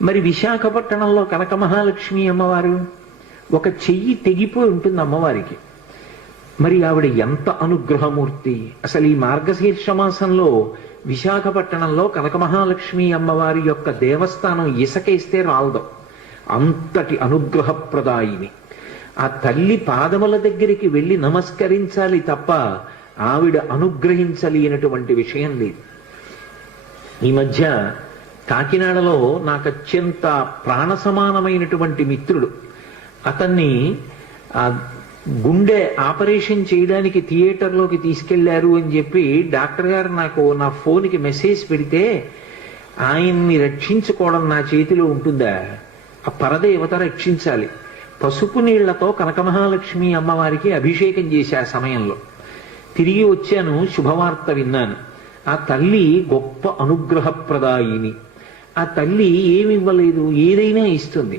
మరి విశాఖపట్నంలో కనక మహాలక్ష్మి అమ్మవారు ఒక చెయ్యి తెగిపోయి ఉంటుంది అమ్మవారికి. మరి ఆవిడ ఎంత అనుగ్రహమూర్తి! అసలు ఈ మార్గశీర్ష మాసంలో విశాఖపట్నంలో కనక మహాలక్ష్మి అమ్మవారి యొక్క దేవస్థానం ఇసకేస్తే రాలదు, అంతటి అనుగ్రహప్రదాయిని. ఆ తల్లి పాదముల దగ్గరికి వెళ్ళి నమస్కరించాలి తప్ప ఆవిడ అనుగ్రహించలేనటువంటి విషయం లేదు. ఈ మధ్య కాకినాడలో నాకు అత్యంత ప్రాణ సమానమైనటువంటి మిత్రుడు, అతన్ని గుండె ఆపరేషన్ చేయడానికి థియేటర్లోకి తీసుకెళ్లారు అని చెప్పి డాక్టర్ గారు నాకు నా ఫోన్కి మెసేజ్ పెడితే, ఆయన్ని రక్షించుకోవడం నా చేతిలో ఉంటుందా? ఆ పరదేవత రక్షించాలి. పసుపు నీళ్లతో కనక మహాలక్ష్మి అమ్మవారికి అభిషేకం చేశా ఆ సమయంలో. తిరిగి వచ్చాను, శుభవార్త విన్నాను. ఆ తల్లి గొప్ప అనుగ్రహప్రదాయిని. ఆ తల్లి ఏమివ్వలేదు, ఏదైనా ఇస్తుంది.